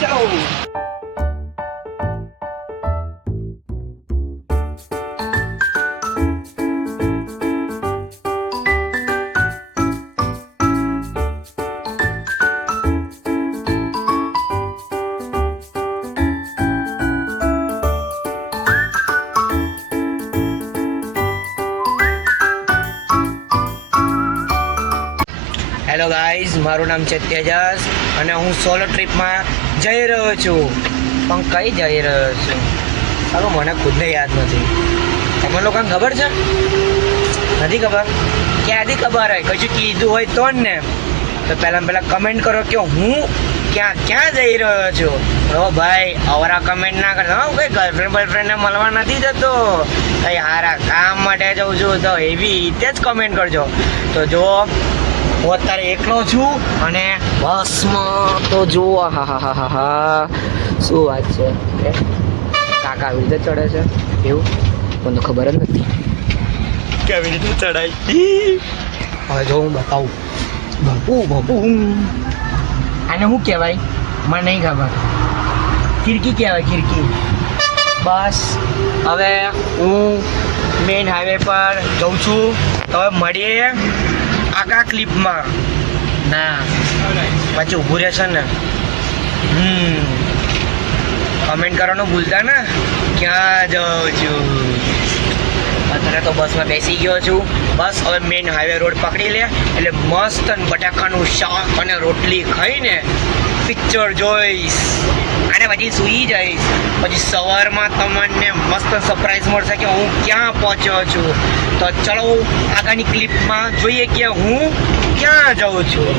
ચલો. Hello guys, મારું નામ છે તેજસ અને હું સોલો ટ્રીપમાં જઈ રહ્યો છું. પણ કઈ જઈ રહ્યો છું સારું મને ખુદને યાદ નથી. તમને લોકોને ખબર છે? નથી ખબર? ક્યાંથી ખબર હોય? કશું કીધું હોય તો જ ને. તો પહેલાં કમેન્ટ કરો કે હું ક્યાં જઈ રહ્યો છું. ઓ ભાઈ, અવરા કમેન્ટ ના કરતા. હું કંઈ ગર્લફ્રેન્ડ બોયફ્રેન્ડને મળવા નથી જતો, કંઈ સારા કામ માટે જાઉં છું. તો એવી રીતે જ કમેન્ટ કરજો. તો જો હું અત્યારે એકલો છું અને બસમાં તો જુઓ, હા શું વાત છે. કાકા આવી રીતે ચડે છે એવું મને ખબર જ નથી કેવી રીતે ચડાય. હવે જો હું બતાવું. બાપુ આને શું કહેવાય મને નહીં ખબર. ખિડકી કહેવાય, ખિડકી. બસ હવે હું મેઇન હાઈવે પર જઉં છું. હવે મળીએ આગા ક્લિપમાં. ના પછી ઊભું રહેશે ને. કમેન્ટ કરવાનું ભૂલતા ને ક્યાં જાઉં છું. અત્યારે તો બસમાં બેસી ગયો છું. બસ હવે મેઇન હાઈવે રોડ પકડી લે એટલે મસ્ત બટાકાનું શાક અને રોટલી ખાઈને પિક્ચર જોઈશ અને પછી સૂઈ જઈશ. પછી સવારમાં તમને મસ્ત સરપ્રાઈઝ મળશે કે હું ક્યાં પહોંચ્યો છું. તો ચલો આગળની ક્લિપમાં જોઈએ કે હું ક્યાં જાઉં છું.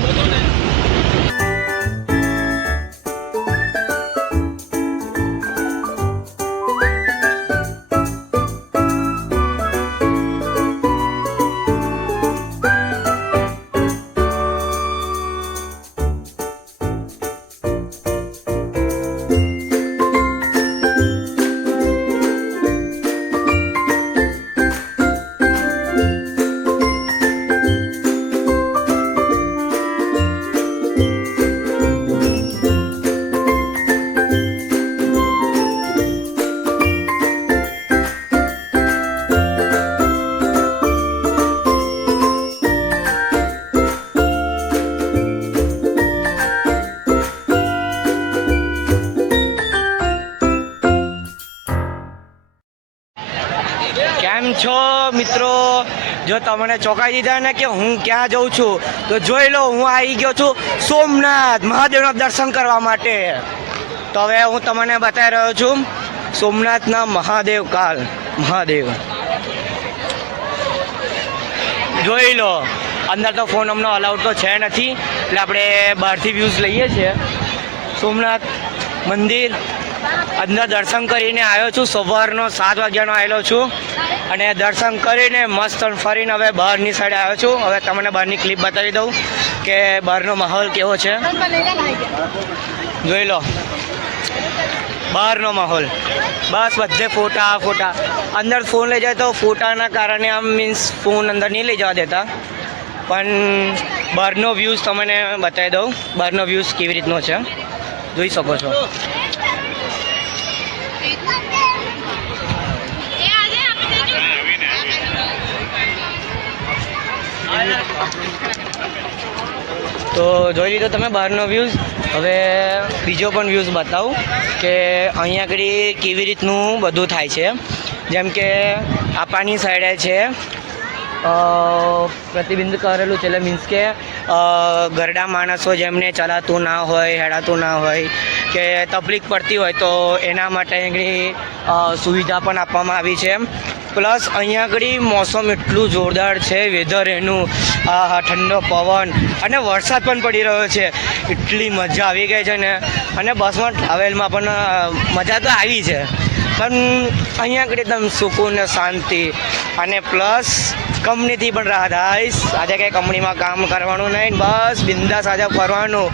કેમ છો મિત્રો? જો તમને ચોંકાઈ દીધા ને કે હું ક્યાં જાઉં છું તો જોઈ લો, હું આવી ગયો છું સોમનાથ મહાદેવના દર્શન કરવા માટે. તો હવે હું તમને બતાવી રહ્યો છું સોમનાથના મહાદેવ. જોઈ લો, અંદર તો ફોન અમને અલાઉડ તો છે નથી એટલે આપણે બહારથી વ્યૂઝ લઈએ છીએ. સોમનાથ મંદિર અંદર દર્શન કરીને આવ્યો છું. સવારનો 7 વાગ્યાનો આવેલો છું અને દર્શન કરીને મસ્ત ફરીને હવે બહારની સાઈડે આવ્યો છું. હવે તમને બહારની ક્લિપ બતાવી દઉં કે બહારનો માહોલ કેવો છે. જોઈ લો બહારનો માહોલ. બસ બધે ફોટા. અંદર ફોન લઈ જાય તો ફોટાના કારણે આમ મીન્સ ફોન અંદર નહીં લઈ જવા દેતા. પણ બહારનો વ્યૂઝ તમને બતાવી દઉં. બહારનો વ્યૂઝ કેવી રીતનો છે જોઈ શકો છો. તો જોઈ લીધો તમે બહારનો વ્યૂઝ. હવે બીજો પણ વ્યૂઝ બતાવું કે અહીંયા આગળ કેવી રીતનું બધું થાય છે. જેમ કે આપાની સાઈડે છે પ્રતિબિંબ કરેલું છે. એટલે મીન્સ કે ગરડા માણસો જેમને ચલાતું ના હોય, હેડાતું ના હોય કે તકલીફ પડતી હોય તો એના માટે આગળ સુવિધા પણ આપવામાં આવી છે. પ્લસ અહીંયા આગળ મોસમ એટલું જોરદાર છે, વેધર એનું ઠંડો પવન અને વરસાદ પણ પડી રહ્યો છે. એટલી મજા આવી ગઈ છે ને. અને બસમાં ટ્રાવેલમાં પણ મજા તો આવી છે, પણ અહીંયા આગળ એકદમ સુકૂન ને શાંતિ અને પ્લસ કંપનીથી પણ રાહત. આજે કંઈ કંપનીમાં કામ કરવાનું નહીં, બસ બિંદાસ આજે ફરવાનું,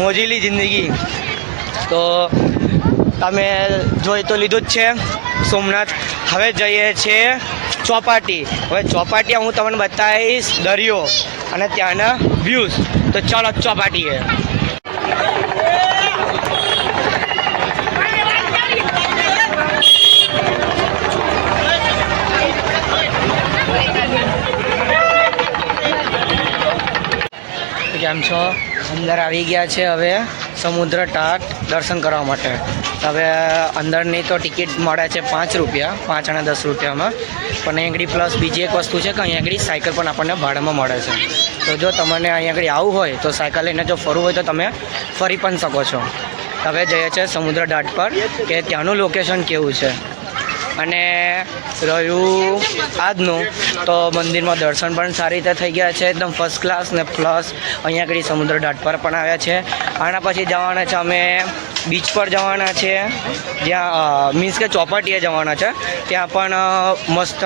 મોજીલી જિંદગી. તો તમે જોઈ તો લીધું જ છે સોમનાથ. હવે જઈએ છીએ ચોપાટી. હવે ચોપાટી હું તમને બતાવીશ દરિયો અને ત્યાંના વ્યૂઝ. તો ચાલો ચોપાટીએ. કેમ છો? અંદર આવી ગયા છે હવે સમુદ્ર તટ દર્શન કરવા માટે. હવે અંદરની તો ટિકિટ મળે છે 5 રૂપિયા, 5 અને 10 રૂપિયામાં. પણ અહીં આગળ પ્લસ બીજી એક વસ્તુ છે કે અહીં આગળ સાયકલ પણ આપણને ભાડામાં મળે છે. તો જો તમને અહીં આગળ આવવું હોય તો સાયકલ લઈને જો ફરવું હોય તો તમે ફરી પણ શકો છો. હવે જઈએ છીએ સમુદ્ર તટ પર કે ત્યાંનું લોકેશન કેવું છે. અને રહ્યું આજનું તો મંદિરમાં દર્શન પણ સારી રીતે થઈ ગયા છે, એકદમ ફર્સ્ટ ક્લાસ. ને પ્લસ અહીંયા આગળ સમુદ્ર તટ પર પણ આવ્યા છે. આના પછી જવાના છે અમે બીચ પર જવાના છે, જ્યાં મીન્સ કે ચોપાટીએ જવાના છે. ત્યાં પણ મસ્ત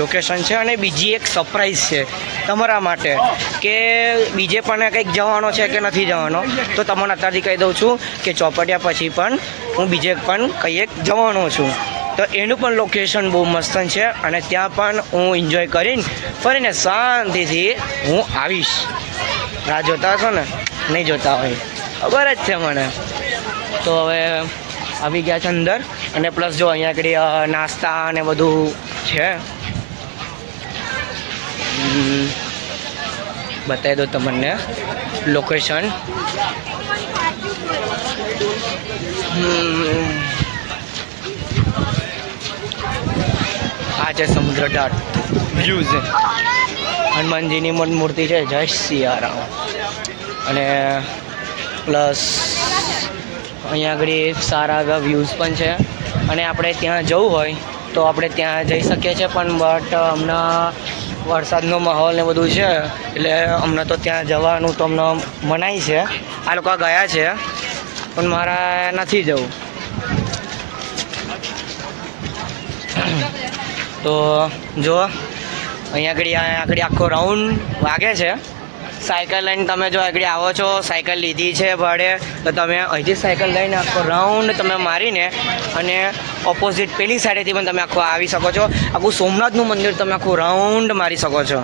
લોકેશન છે. અને બીજી એક સરપ્રાઈઝ છે તમારા માટે કે બીજે પણ કંઈક જવાનો છે કે નથી જવાનો, તો તમને અત્યારથી કહી દઉં છું કે ચોપાટિયા પછી પણ હું બીજે પણ કંઈક જવાનો છું. તો એનું પણ લોકેશન બહુ મસ્ત છે અને ત્યાં પણ હું એન્જોય ફરીને શાંતિથી હું આવીશ. રાહ જોતા હશો ને? નહીં જોતા હોય, ખબર જ છે મને. તો હવે આવી ગયા છે અંદર. અને પ્લસ જો અહીંયા આગળ નાસ્તા અને બધું છે. બતાવી દો તમને લોકેશન. આ છે સમુદ્ર તટ વ્યૂઝ. હનુમાનજીની મૂર્તિ છે, જય સિયારામ. અને પ્લસ અહીંયા આગળ સારા એવા વ્યૂઝ પણ છે. અને આપણે ત્યાં જવું હોય તો આપણે ત્યાં જઈ શકીએ છીએ, પણ બટ હમણાં વરસાદનો માહોલ ને બધું છે એટલે હમણાં તો ત્યાં જવાનું તો હમણાં મનાય છે. આ લોકો ગયા છે પણ મારા નથી જવું. તો જો અહીંયા આગળ આખો રાઉન્ડ વાગે છે. સાયકલ લઈને તમે જો આગળ આવો છો, સાયકલ લીધી છે ભાડે, તો તમે અહીંથી સાયકલ લઈને આખો રાઉન્ડ તમે મારીને અને ઓપોઝિટ પેલી સાઈડેથી પણ તમે આખો આવી શકો છો. આખું સોમનાથનું મંદિર તમે આખું રાઉન્ડ મારી શકો છો.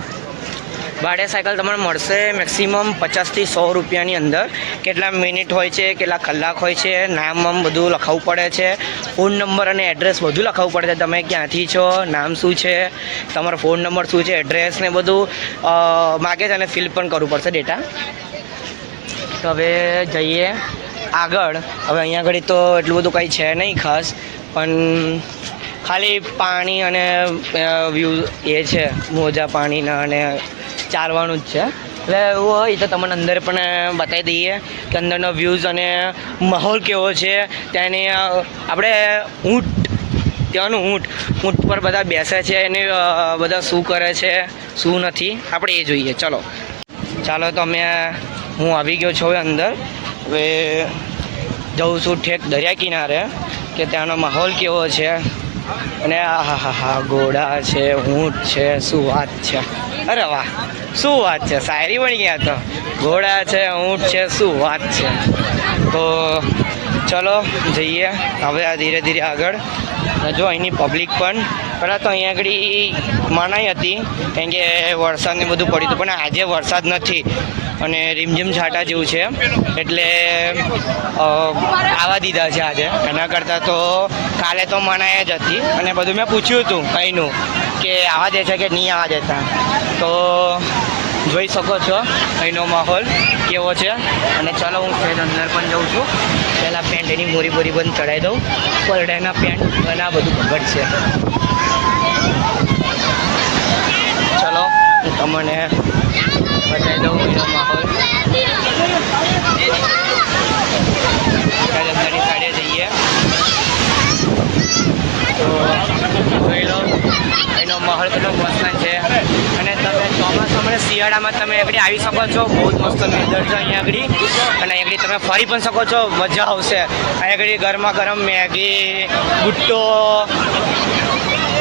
ભાડે સાયકલ તમને મળશે મેક્સિમમ 50 થી 100 રૂપિયાની અંદર. કેટલા મિનિટ હોય છે, કેટલા કલાક હોય છે, નામ બધું લખાવવું પડે છે. ફોન નંબર અને એડ્રેસ બધું લખાવવું પડે છે. તમે ક્યાંથી છો, નામ શું છે, તમારો ફોન નંબર શું છે, એડ્રેસ ને બધું માગે છે. અને ફિલ પણ કરવું પડશે ડેટા. તો હવે જઈએ આગળ. હવે અહીંયા આગળ તો એટલું બધું કંઈ છે નહીં ખાસ, પણ ખાલી પાણી અને વ્યૂ એ છે, મોજા પાણીના અને ચાલવાનું જ છે. એટલે એવું હોય તો તમને અંદર પણ બતાવી દઈએ કે અંદરનો વ્યૂઝ અને માહોલ કેવો છે. ત્યાંની આપણે ત્યાંનું ઊંટ પર બધા બેસે છે, એને બધા શું કરે છે શું નથી આપણે એ જોઈએ. ચાલો તો હું આવી ગયો છું હવે અંદર. હવે જઉં છું ઠેક દરિયા કિનારે કે ત્યાંનો માહોલ કેવો છે. અને હા ઘોડા છે, ઊંટ છે, શું વાત છે. અરે વાહ, શું વાત છે, શાયરી બની ગયા. તો ઘોડા છે, ઊંટ છે, શું વાત છે. તો ચલો જઈએ હવે આ ધીરે ધીરે આગળ. જો અહીંની પબ્લિક પણ પહેલાં તો અહીંયા આગળ મનાઈ હતી કારણ કે વરસાદને બધું પડ્યું હતું, પણ આજે વરસાદ નથી અને રીમઝીમ છાંટા જેવું છે એટલે આવવા દીધા છે આજે. એના કરતાં તો કાલે તો મનાઈ જ હતી અને બધું મેં પૂછ્યું હતું કંઈનું કે આવવા દે છે કે નહીં આવવા દેતા. તો જોઈ શકો છો અહીંનો માહોલ કેવો છે. અને ચાલો હું ફેર અંદર પણ જાઉં છું. પહેલાં પેન્ટ એની મોરી બંધ ચડાવી દઉં. પરડાના પેન્ટ અને આ બધું બગડ છે. ચલો હું તમને બતાવી દઉં એનો માહોલ. અંદરની સાઈડે જઈએ તો જોઈ લો એનો માહોલ કેટલો મસ્ત છે. અને તમે ચોમાસામાં શિયાળામાં તમે આગળ આવી શકો છો. બહુ જ મસ્ત વેધર છે અહીંયા આગળ. અને અહીં આગળ તમે ફરી પણ શકો છો, મજા આવશે. અહીં આગળ ગરમા ગરમ મેગી,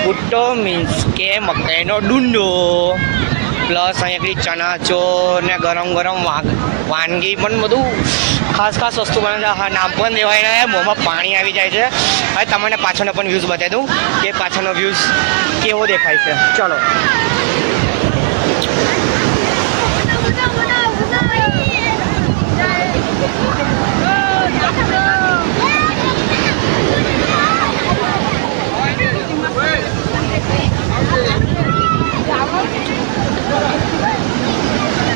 ભુટ્ટો મીન્સ કે મકાઈનો ડુંડો, પ્લસ અહીં આગળ ચણા ચોર ને ગરમ વાનગી પણ બધું ખાસ વસ્તુ બને છે. હા, નામ પણ દેવાય ને મોંમાં પાણી આવી જાય છે. હવે તમને પાછળનો પણ વ્યૂઝ બતાવી દઉં કે પાછળનો વ્યૂઝ કેવો દેખાય છે. ચલો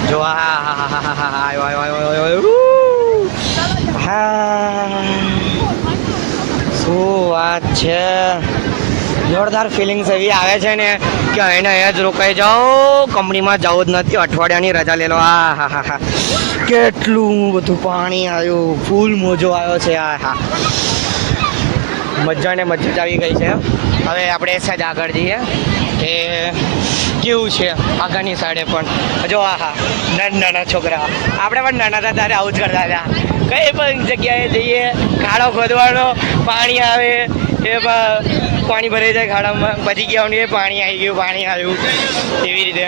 જો આવ્યો વાત છે. જોરદાર ફિલિંગ્સ એવી આવે છે ને કે એને અહીંયા જ રોકાઈ જાઓ, કંપનીમાં જવું જ નથી, અઠવાડિયાની રજા લે લો. હા હા હા હા, કેટલું બધું પાણી આવ્યું, ફૂલ મોજો આવ્યો છે. હા હા, મજા ને મજા જ આવી ગઈ છે. હવે આપણે સહેજ આગળ જઈએ કે કેવું છે આગળની સાઈડે પણ જો. હા હા, નાના છોકરા, આપણે પણ નાના હતા ત્યારે આવું જ કરતા હતા. કઈ પણ જગ્યાએ જઈએ, ખાડો ખોદવાનો, પાણી આવે, એમાં પાણી ભરાઈ જાય ખાડામાં, પછી કહેવાનું એ પાણી આવી ગયું, પાણી આવ્યું, એવી રીતે.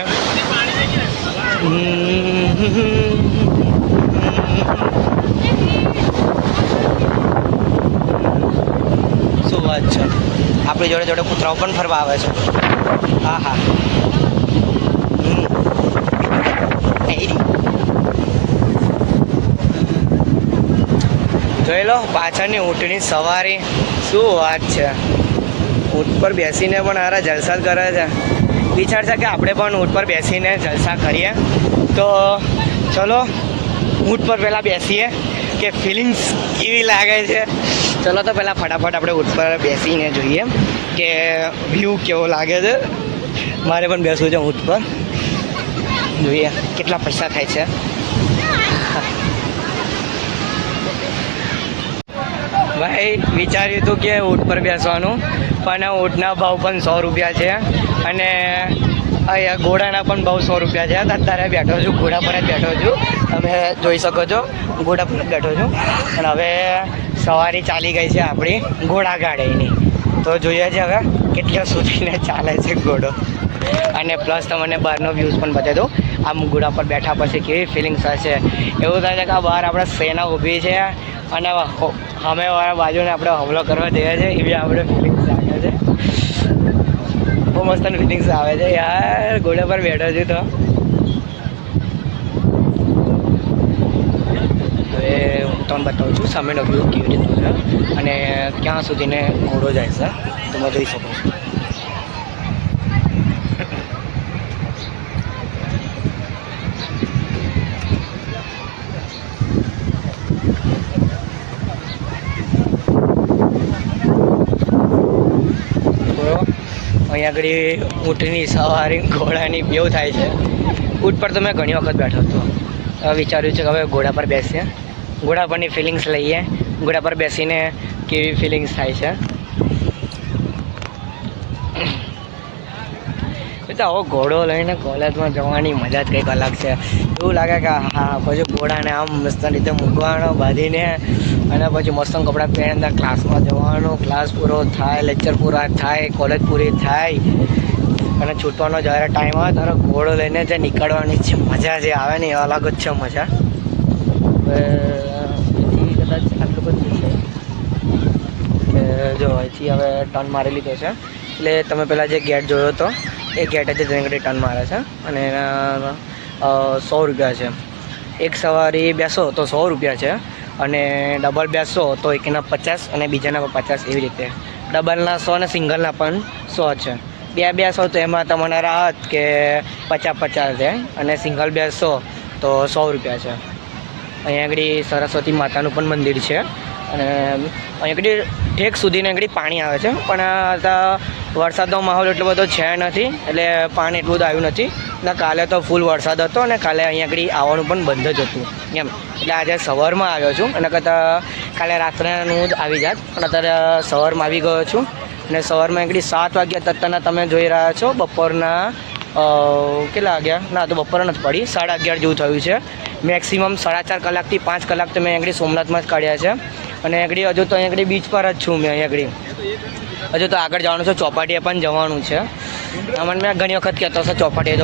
શું વાત છે. આપણી જોડે જોડે કૂતરાઓ પણ ફરવા આવે છે. હા હા, જોઈ લો પાછળની ઊંટની સવારી. શું વાત છે. ઊંટ પર બેસીને પણ હારા જલસા કરે છે. વિચાર છે કે આપણે પણ ઊંટ પર બેસીને જલસા કરીએ. તો ચલો ઊંટ પર પહેલાં બેસીએ કે ફિલિંગ્સ કેવી લાગે છે. ચલો તો પહેલાં ફટાફટ આપણે ઊંટ પર બેસીને જોઈએ કે વ્યૂ કેવો લાગે છે. મારે પણ બેસવું છે ઊંટ પર, જોઈએ કેટલા પૈસા થાય છે. ભાઈ વિચાર્યું હતું કે ઊંટ પર બેસવાનું, પણ ઊંટના ભાવ પણ 100 રૂપિયા છે અને અહીંયા ઘોડાના પણ ભાવ 100 રૂપિયા છે. અત્યારે બેઠો છું, ઘોડા પર જ બેઠો છું, તમે જોઈ શકો છો, ઘોડા પર જ બેઠો છું. અને હવે સવારી ચાલી ગઈ છે આપણી ઘોડાગાડીની. તો જોઈએ છે હવે કેટલા સુધીને ચાલે છે ઘોડો. અને પ્લસ તમને બહારનો વ્યૂઝ પણ બતાવી દઉં. આમ ઘોડા પર બેઠા પછી કેવી ફિલિંગ્સ હશે. એવું થાય છે કે આ બહાર આપણે સેના ઊભી છે અને અમે બાજુને આપણે હમલો કરવા જઈએ છીએ, એવી આપણે ફિલિંગ્સ લાગે છે. બહુ મસ્ત ફિલિંગ્સ આવે છે યાર, ઘોડા પર બેઠો છું તો. હવે હું તમને બતાવું છું સામેનો વ્યૂ કેવી રીતનો છે અને ક્યાં સુધીને ઘોડો જાય છે, તમે જોઈ શકો છો. અહીંયા આગળ ઊંટની સવારી, ઘોડાની બેવ થાય છે. ઊંટ પર તો મેં ઘણી વખત બેઠો હતો. હવે વિચાર્યું છે કે હવે ઘોડા પર બેસીએ, ઘોડા પરની ફિલિંગ્સ લઈએ, ઘોડા પર બેસીને કેવી ફિલિંગ્સ થાય છે. તો આવો ઘોડો લઈને કોલેજમાં જવાની મજા જ કંઈક અલગ છે. એવું લાગે કે હા, પછી ઘોડાને આમ મસ્ત રીતે મૂકવાનો બાંધીને, અને પછી મસ્ત કપડાં પહેરીને ક્લાસમાં જવાનું, ક્લાસ પૂરો થાય, લેક્ચર પૂરા થાય, કોલેજ પૂરી થાય અને છૂટવાનો જ્યારે ટાઈમ આવે ત્યારે ઘોડો લઈને જે નીકળવાની છે મજા જે આવે ને એ અલગ જ છે મજા. હવે અહીંથી કદાચ આટલું બધું છે કે જો અહીંથી હવે ટર્ન મારી લીધો છે, એટલે તમે પહેલાં જે ગેટ જોયો હતો એ ગેટ જ તેની ટર્ન મારે છે અને એના 100 રૂપિયા છે. એક સવારી બેસો તો 100 રૂપિયા છે અને ડબલ બેસો તો એકના 50 અને બીજાના 50, એવી રીતે. ડબલના 100 અને સિંગલના પણ 100 છે. બેસો તો એમાં તમને રાહત કે 50 છે અને સિંગલ બેસો તો 100 રૂપિયા છે. અહીંયા આગળ સરસ્વતી માતાનું પણ મંદિર છે અને અહીં આગળ ઠેક સુધીને આગળ પાણી આવે છે, પણ વરસાદનો માહોલ એટલો બધો છે નથી, એટલે પાણી એટલું બધું આવ્યું નથી. ને કાલે તો ફૂલ વરસાદ હતો અને કાલે અહીંયા આગળ આવવાનું પણ બંધ જ હતું એમ. એટલે આજે સવારમાં આવ્યો છું, અને કરતાં કાલે રાત્રેનું જ આવી જાત, પણ અત્યારે સવારમાં આવી ગયો છું. અને સવારમાં આગળ 7 વાગ્યા તત્તાના તમે જોઈ રહ્યા છો. બપોરના કેટલા વાગ્યા? ના, તો બપોર નથી પડી, 11:30 જેવું થયું છે. મેક્સિમમ 4.5 કલાકથી 5 કલાક તો મેં આગળ સોમનાથમાં જ કાઢ્યા છે. અને આગળ હજુ તો અહીં આગળ બીચ પર જ છું મેં. અહીં આગળ હજુ તો આગળ જવાનું છે, ચોપાટીએ પણ જવાનું છે. મને મેં ઘણી વખત કહેતો હશે ચોપાટીએ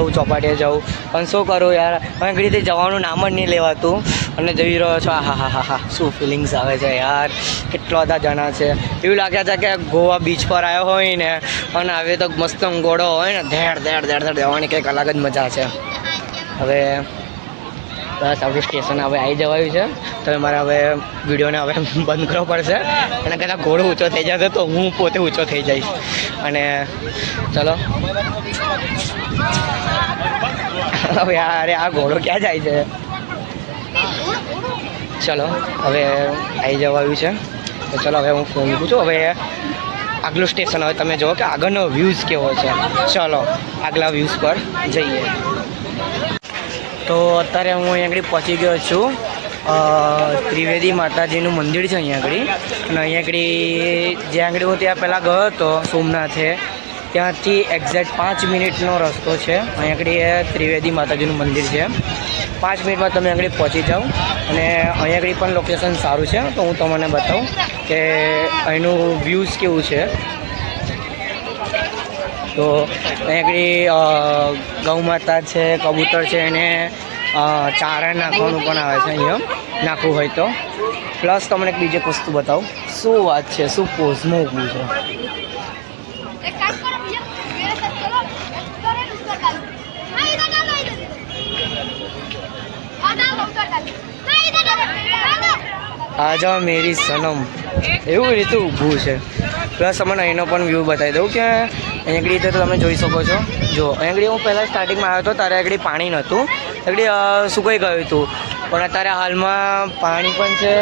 જવું, પણ શું કરું યાર, આગળથી જવાનું નામ જ નહીં લેવાતું અને જઈ રહ્યો છો. હા હા હા હા, શું ફિલિંગ્સ આવે છે યાર. કેટલા બધા જણા છે, એવું લાગે છે કે ગોવા બીચ પર આવ્યો હોય ને અને આવી તો મસ્ત ઘોડો હોય ને, ધેડ દેવાની કંઈક અલગ જ મજા છે. હવે બસ આપણું સ્ટેશન હવે આવી જવાયું છે, તો મારે હવે વિડીયોને હવે બંધ કરવો પડશે. અને કદાચ ઘોડો ઊંચો થઈ જશે તો હું પોતે ઊંચો થઈ જઈશ. અને ચલો હવે યાર, આ ઘોડો ક્યાં જાય છે? ચલો હવે આવી જવાયું છે, તો ચલો હવે હું ફોન મૂકું છું. હવે આગલું સ્ટેશન હવે તમે જુઓ કે આગળનો વ્યૂઝ કેવો છે. ચલો આગલા વ્યૂઝ પર જઈએ. તો અત્યારે હું અહીં આગળ પહોંચી ગયો છું. ત્રિવેદી માતાજીનું મંદિર છે અહીંયા આગળ. અને અહીંયા આગળ જ્યાં આગળ હું ત્યાં પહેલાં ગયો હતો સોમનાથે, ત્યાંથી એક્ઝેક્ટ 5 મિનિટનો રસ્તો છે. અહીંયા આગળ ત્રિવેદી માતાજીનું મંદિર છે. 5 મિનિટમાં તમે આગળ પહોંચી જાઓ. અને અહીંયા આગળ પણ લોકેશન સારું છે, તો હું તમને બતાવું કે અહીંનું વ્યૂઝ કેવું છે. તો અહીંયા આગળ ગૌ માતા છે, કબૂતર છે, એને ચારણ નાખવાનું પણ આવે છે અહીંયા નાખવું હોય તો. પ્લસ તમને એક બીજી વસ્તુ બતાવું. શું વાત છે, શું પોઝમાં ઊભું છે. આજા મેરી સનમ એવું રીતે ઊભું છે. પ્લસ તમને અહીંનો પણ વ્યૂ બતાવી દઉં કે અહીં આગળ રીતે તો તમે જોઈ શકો છો. જો અહીં આગળ હું પહેલાં સ્ટાર્ટિંગમાં આવ્યો હતો ત્યારે આગળ પાણી નહોતું, આગળ સુકાઈ ગયું હતું. પણ અત્યારે હાલમાં પાણી પણ છે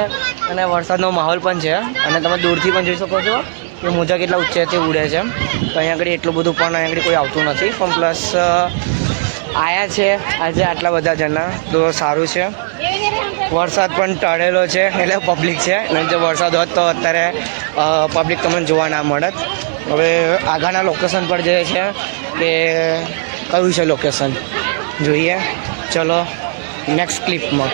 અને વરસાદનો માહોલ પણ છે. અને તમે દૂરથી પણ જોઈ શકો છો કે મોજા કેટલા ઊંચેથી ઉડે છે. તો અહીં આગળ એટલું બધું પણ અહીં આગળ કોઈ આવતું નથી. પણ પ્લસ આવ્યા છે આજે આટલા બધા જણા, તો સારું છે. વરસાદ પણ ટળેલો છે એટલે પબ્લિક છે. અને જો વરસાદ હોત તો અત્યારે પબ્લિક તમને જોવા ના મળત. હવે આગળના લોકેશન પર જે છે કે કયું છે લોકેશન જોઈએ. ચલો નેક્સ્ટ ક્લિપમાં.